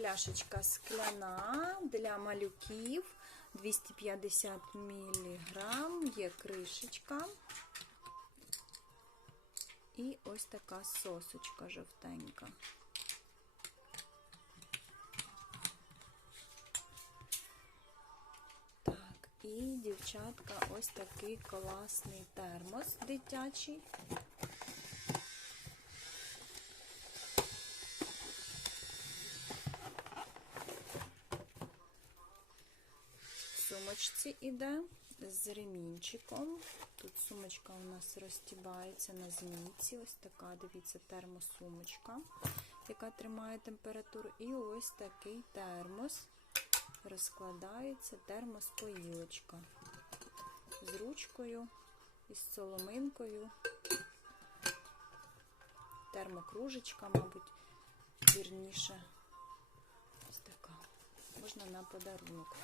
пляшечка скляна для малюків 250 мг, є кришечка. І ось така сосочка жовтенька. Так, і дівчатка, ось такий класний термос дитячий. Сумочці іде з ремінчиком. Тут сумочка у нас розтібається на змійці. Ось така, дивіться, термосумочка, яка тримає температуру. І ось такий термос розкладається термос-поїлочка з ручкою, із соломинкою, термокружечка, мабуть, вірніше. Ось така. Можна на подарунок.